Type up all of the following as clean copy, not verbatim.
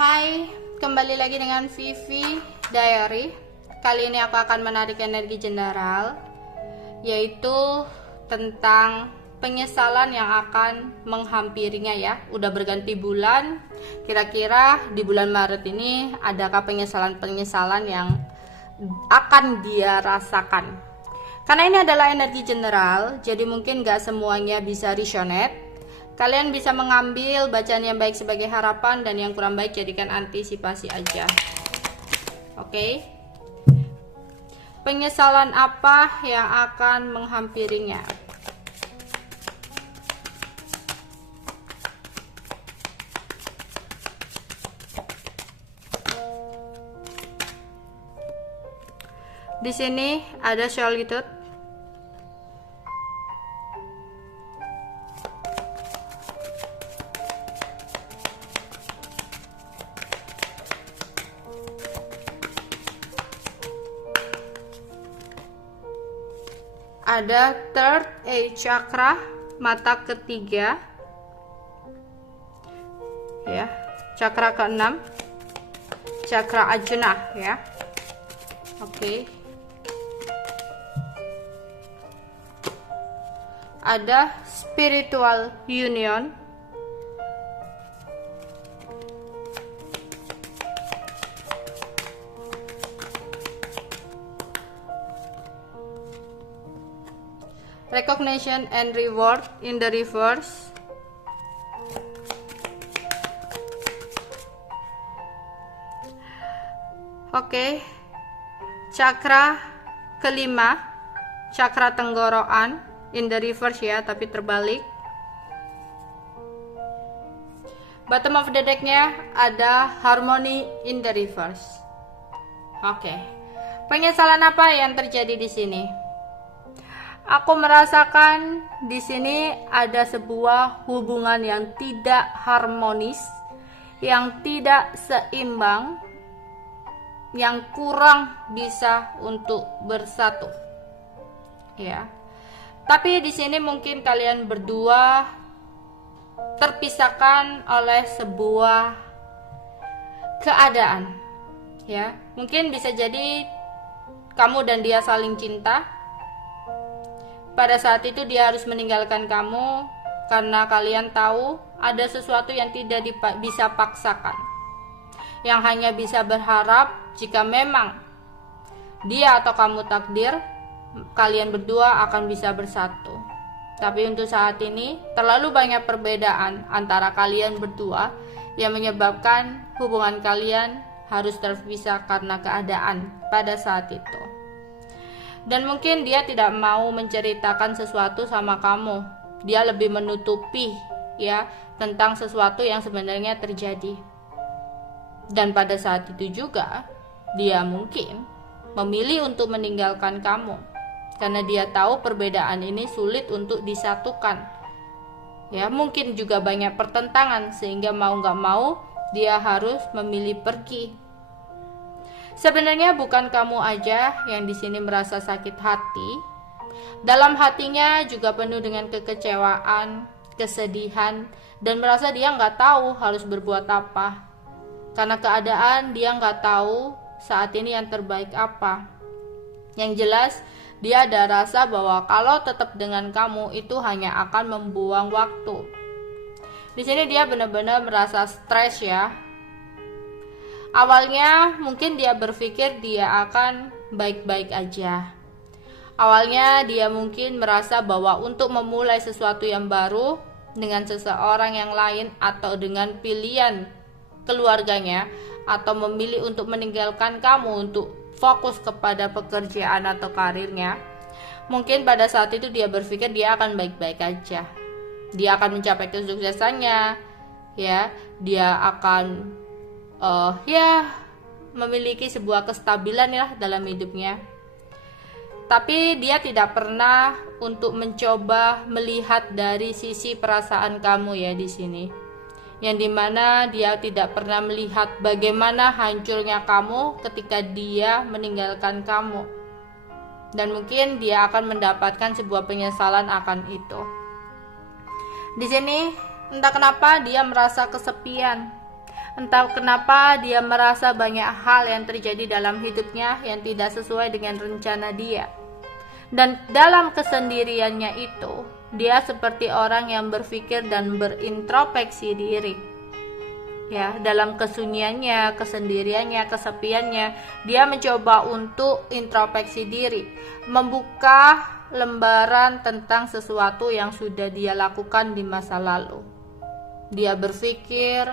Hai, kembali lagi dengan Vivi Diary. Kali ini aku akan menarik energi general, yaitu tentang penyesalan yang akan menghampirinya ya. Udah berganti bulan, kira-kira di bulan Maret ini adakah penyesalan-penyesalan yang akan dia rasakan? Karena ini adalah energi general, jadi mungkin gak semuanya bisa resonate. Kalian bisa mengambil bacaan yang baik sebagai harapan dan yang kurang baik jadikan antisipasi aja. Oke. Penyesalan apa yang akan menghampirinya? Di sini ada solitude. Ada third eye chakra, mata ketiga ya, chakra keenam, chakra ajna ya. Oke. Ada spiritual union, recognition and reward in the reverse, oke. Chakra kelima, chakra tenggorokan in the reverse ya, tapi terbalik. Bottom of the decknya ada harmony in the reverse. Oke. Penyesalan apa yang terjadi di sini? Aku merasakan di sini ada sebuah hubungan yang tidak harmonis, yang tidak seimbang, yang kurang bisa untuk bersatu. Ya. Tapi di sini mungkin kalian berdua terpisahkan oleh sebuah keadaan. Ya, mungkin bisa jadi kamu dan dia saling cinta. Pada saat itu dia harus meninggalkan kamu karena kalian tahu ada sesuatu yang tidak bisa paksakan, yang hanya bisa berharap jika memang dia atau kamu takdir, kalian berdua akan bisa bersatu. Tapi untuk saat ini terlalu banyak perbedaan antara kalian berdua yang menyebabkan hubungan kalian harus terpisah karena keadaan pada saat itu. Dan mungkin dia tidak mau menceritakan sesuatu sama kamu. Dia lebih menutupi ya tentang sesuatu yang sebenarnya terjadi. Dan pada saat itu juga dia mungkin memilih untuk meninggalkan kamu karena dia tahu perbedaan ini sulit untuk disatukan. Ya, mungkin juga banyak pertentangan sehingga mau nggak mau dia harus memilih pergi. Sebenarnya bukan kamu aja yang di sini merasa sakit hati. Dalam hatinya juga penuh dengan kekecewaan, kesedihan, dan merasa dia nggak tahu harus berbuat apa. Karena keadaan dia nggak tahu saat ini yang terbaik apa. Yang jelas dia ada rasa bahwa kalau tetap dengan kamu itu hanya akan membuang waktu. Di sini dia benar-benar merasa stres ya. Awalnya mungkin dia berpikir dia akan baik-baik aja. Awalnya dia mungkin merasa bahwa untuk memulai sesuatu yang baru dengan seseorang yang lain atau dengan pilihan keluarganya atau memilih untuk meninggalkan kamu untuk fokus kepada pekerjaan atau karirnya, mungkin pada saat itu dia berpikir dia akan baik-baik aja. Dia akan mencapai kesuksesannya, ya. Dia akan memiliki sebuah kestabilan ya dalam hidupnya. Tapi dia tidak pernah untuk mencoba melihat dari sisi perasaan kamu ya di sini. Yang dimana dia tidak pernah melihat bagaimana hancurnya kamu ketika dia meninggalkan kamu. Dan mungkin dia akan mendapatkan sebuah penyesalan akan itu. Di sini entah kenapa dia merasa kesepian. Entah kenapa dia merasa banyak hal yang terjadi dalam hidupnya yang tidak sesuai dengan rencana dia. Dan dalam kesendiriannya itu, dia seperti orang yang berpikir dan berintrospeksi diri. Ya, dalam kesunyiannya, kesendiriannya, kesepiannya, dia mencoba untuk introspeksi diri, membuka lembaran tentang sesuatu yang sudah dia lakukan di masa lalu. Dia berpikir,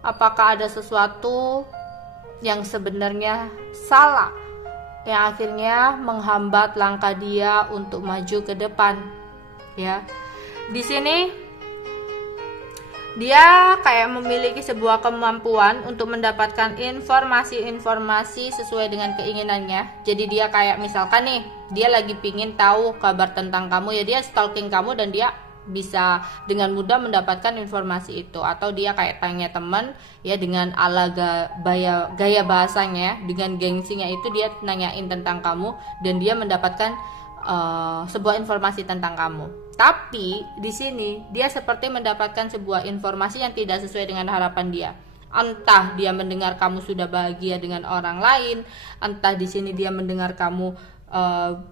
apakah ada sesuatu yang sebenarnya salah, yang akhirnya menghambat langkah dia untuk maju ke depan. Ya, di sini dia kayak memiliki sebuah kemampuan untuk mendapatkan informasi-informasi sesuai dengan keinginannya. Jadi dia kayak misalkan nih, dia lagi pingin tahu kabar tentang kamu, ya dia stalking kamu dan dia bisa dengan mudah mendapatkan informasi itu. Atau dia kayak tanya teman, ya dengan ala gaya bahasanya, dengan gengsinya itu dia nanyain tentang kamu dan dia mendapatkan sebuah informasi tentang kamu. Tapi di sini dia seperti mendapatkan sebuah informasi yang tidak sesuai dengan harapan dia. Entah dia mendengar kamu sudah bahagia dengan orang lain, entah di sini dia mendengar kamu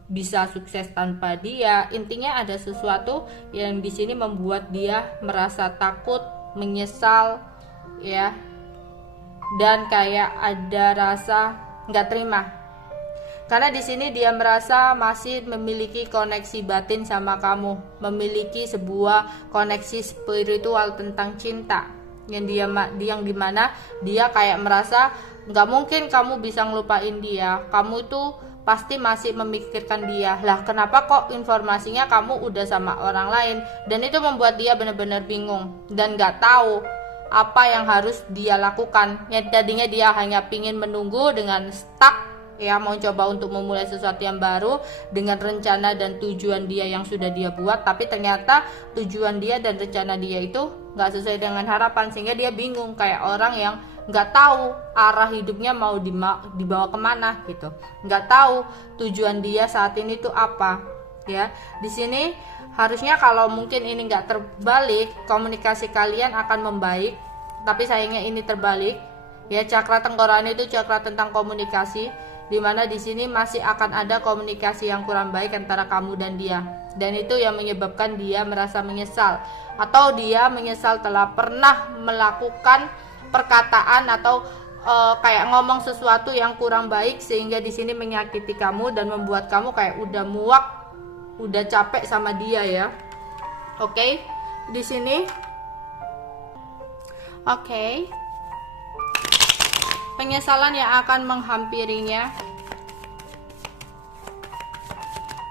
bisa sukses tanpa dia. Intinya ada sesuatu yang di sini membuat dia merasa takut, menyesal, ya, dan kayak ada rasa nggak terima. Karena di sini dia merasa masih memiliki koneksi batin sama kamu, memiliki sebuah koneksi spiritual tentang cinta yang dimana dia kayak merasa nggak mungkin kamu bisa ngelupain dia, kamu itu pasti masih memikirkan dia. Lah kenapa kok informasinya kamu udah sama orang lain? Dan itu membuat dia benar-benar bingung dan nggak tahu apa yang harus dia lakukan. Yang tadinya dia hanya pingin menunggu dengan stuck, ya, mau coba untuk memulai sesuatu yang baru dengan rencana dan tujuan dia yang sudah dia buat, tapi ternyata tujuan dia dan rencana dia itu nggak sesuai dengan harapan, sehingga dia bingung kayak orang yang nggak tahu arah hidupnya mau dibawa kemana gitu, nggak tahu tujuan dia saat ini tuh apa. Ya, di sini harusnya kalau mungkin ini nggak terbalik, komunikasi kalian akan membaik, tapi sayangnya ini terbalik. Ya, cakra tengkorak itu cakra tentang komunikasi, dimana di sini masih akan ada komunikasi yang kurang baik antara kamu dan dia, dan itu yang menyebabkan dia merasa menyesal, atau dia menyesal telah pernah melakukan perkataan atau kayak ngomong sesuatu yang kurang baik, sehingga di sini menyakiti kamu dan membuat kamu kayak udah muak, udah capek sama dia, ya. Oke, di sini penyesalan yang akan menghampirinya.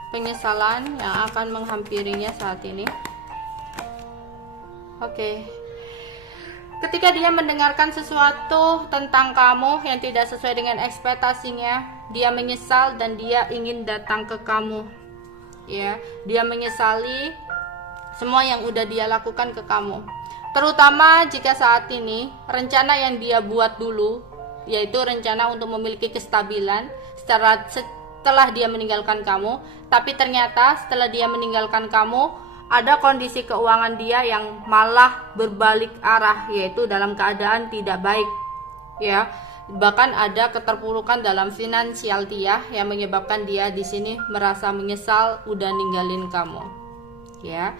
Penyesalan yang akan menghampirinya saat ini. Ketika dia mendengarkan sesuatu tentang kamu yang tidak sesuai dengan ekspektasinya, dia menyesal dan dia ingin datang ke kamu. Ya, dia menyesali semua yang udah dia lakukan ke kamu. Terutama jika saat ini rencana yang dia buat dulu, yaitu rencana untuk memiliki kestabilan setelah dia meninggalkan kamu, tapi ternyata setelah dia meninggalkan kamu ada kondisi keuangan dia yang malah berbalik arah, yaitu dalam keadaan tidak baik, ya. Bahkan ada keterpurukan dalam finansial dia yang menyebabkan dia di sini merasa menyesal udah ninggalin kamu, ya.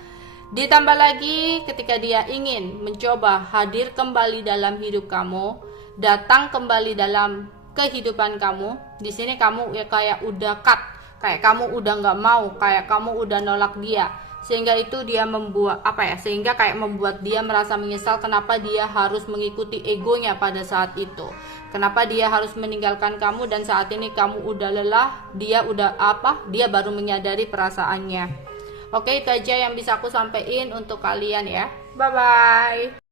Ditambah lagi ketika dia ingin mencoba hadir kembali dalam hidup kamu, datang kembali dalam kehidupan kamu, di sini kamu ya kayak udah cut, kayak kamu udah nggak mau, kayak kamu udah nolak dia, sehingga itu dia membuat sehingga kayak membuat dia merasa menyesal kenapa dia harus mengikuti egonya pada saat itu, kenapa dia harus meninggalkan kamu, dan saat ini kamu udah lelah, dia baru menyadari perasaannya. Oke, itu aja yang bisa aku sampaikan untuk kalian, ya. Bye bye.